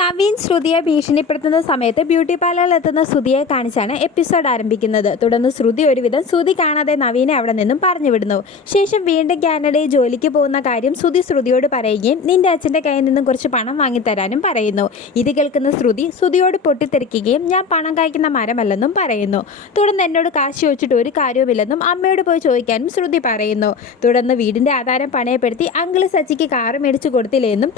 നവീൻ ശ്രുതിയെ ഭീഷണിപ്പെടുത്തുന്ന സമയത്ത് ബ്യൂട്ടി പാർലറിൽ എത്തുന്ന ശ്രുതിയെ കാണിച്ചാണ് എപ്പിസോഡ് ആരംഭിക്കുന്നത്. തുടർന്ന് ശ്രുതി ഒരുവിധം ശ്രുതി കാണാതെ നവീനെ അവിടെ നിന്നും പറഞ്ഞു വിടുന്നു ശേഷം വീണ്ടും കാനഡയിൽ ജോലിക്ക് പോകുന്ന കാര്യം ശ്രുതി ശ്രുതിയോട് പറയുകയും നിന്റെ അച്ഛന്റെ കയ്യിൽ നിന്നും കുറച്ച് പണം വാങ്ങിത്തരാനും പറയുന്നു. ഇത് കേൾക്കുന്ന ശ്രുതി ശ്രുതിയോട് പൊട്ടിത്തെറിക്കുകയും ഞാൻ പണം കായ്ക്കുന്ന മരമല്ലെന്നും പറയുന്നു. തുടർന്ന് എന്നോട് കാശ് ചോദിച്ചിട്ട് ഒരു കാര്യവുമില്ലെന്നും അമ്മയോട് പോയി ചോദിക്കാനും ശ്രുതി പറയുന്നു. തുടർന്ന് വീടിന്റെ ആധാരം പണയപ്പെടുത്തി അങ്കിൾ സച്ചിക്ക് കാറ് മേടിച്ചു കൊടുത്തില്ലെന്നും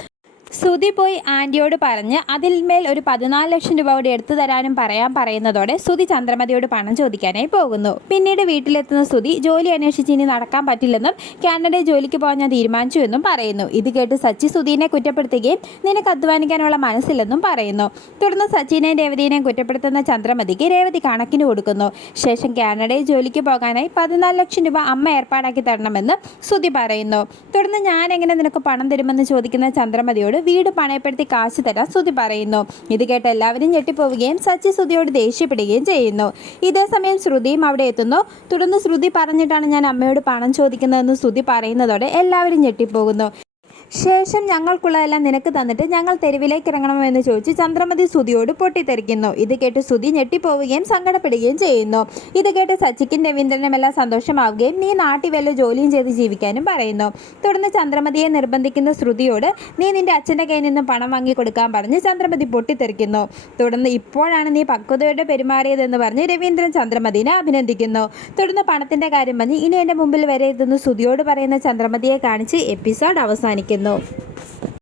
സുധി പോയി ആന്റിയോട് പറഞ്ഞ് അതിന്മേൽ ഒരു പതിനാല് ലക്ഷം രൂപ കൂടി എടുത്തു തരാനും പറയാൻ പറയുന്നതോടെ സുധി ചന്ദ്രമതിയോട് പണം ചോദിക്കാനായി പോകുന്നു. പിന്നീട് വീട്ടിലെത്തുന്ന സുധി ജോലി അന്വേഷിച്ച് ഇനി നടക്കാൻ പറ്റില്ലെന്നും കാനഡയിൽ ജോലിക്ക് പോകാൻ ഞാൻ തീരുമാനിച്ചു എന്നും പറയുന്നു. ഇത് കേട്ട് സച്ചി സുധീനെ കുറ്റപ്പെടുത്തുകയും നിനക്ക് അധ്വാനിക്കാനുള്ള മനസ്സില്ലെന്നും പറയുന്നു. തുടർന്ന് സച്ചിനെയും രേവതിയെയും കുറ്റപ്പെടുത്തുന്ന ചന്ദ്രമതിക്ക് രേവതി കണക്കിന് കൊടുക്കുന്നു. ശേഷം കാനഡയിൽ ജോലിക്ക് പോകാനായി പതിനാല് ലക്ഷം രൂപ അമ്മ ഏർപ്പാടാക്കി തരണമെന്ന് സുധി പറയുന്നു. തുടർന്ന് ഞാൻ എങ്ങനെ നിനക്ക് പണം തരുമെന്ന് ചോദിക്കുന്ന ചന്ദ്രമതിയോട് വീട് പണയപ്പെടുത്തി കാശ് തരാൻ സുധി പറയുന്നു. ഇത് കേട്ട് എല്ലാവരും ഞെട്ടിപ്പോവുകയും സച്ചി സുധിയോട് ദേഷ്യപ്പെടുകയും ചെയ്യുന്നു. ഇതേസമയം ശ്രുതിയും അവിടെ എത്തുന്നു. തുടർന്ന് ശ്രുതി പറഞ്ഞിട്ടാണ് ഞാൻ അമ്മയോട് പണം ചോദിക്കുന്നതെന്ന് ശ്രുതി പറയുന്നതോടെ എല്ലാവരും ഞെട്ടിപ്പോകുന്നു. ശേഷം ഞങ്ങൾക്കുള്ളതെല്ലാം നിനക്ക് തന്നിട്ട് ഞങ്ങൾ തെരുവിലേക്ക് ഇറങ്ങണമെന്ന് ചോദിച്ച് ചന്ദ്രമതി സുതിയോട് പൊട്ടിത്തെറിക്കുന്നു. ഇത് കേട്ട് സുതി ഞെട്ടിപ്പോവുകയും സങ്കടപ്പെടുകയും ചെയ്യുന്നു. ഇത് കേട്ട് സച്ചിക്കും രവീന്ദ്രനും എല്ലാം സന്തോഷമാവുകയും നീ നാട്ടിൽ വല്ല ജോലിയും ചെയ്ത് ജീവിക്കാനും പറയുന്നു. തുടർന്ന് ചന്ദ്രമതിയെ നിർബന്ധിക്കുന്ന ശ്രുതിയോട് നീ നിന്റെ അച്ഛന്റെ കയ്യിൽ നിന്ന് പണം വാങ്ങി കൊടുക്കാൻ പറഞ്ഞ് ചന്ദ്രമതി പൊട്ടിത്തെറിക്കുന്നു. തുടർന്ന് ഇപ്പോഴാണ് നീ പക്വതയോടെ പെരുമാറിയതെന്ന് പറഞ്ഞ് രവീന്ദ്രൻ ചന്ദ്രമതിനെ അഭിനന്ദിക്കുന്നു. തുടർന്ന് പണത്തിന്റെ കാര്യം പറഞ്ഞ് ഇനി എന്റെ മുമ്പിൽ വരെ ഇതെന്ന് സുതിയോട് പറയുന്ന ചന്ദ്രമതിയെ കാണിച്ച് എപ്പിസോഡ് അവസാനിക്കുന്നു. 斗。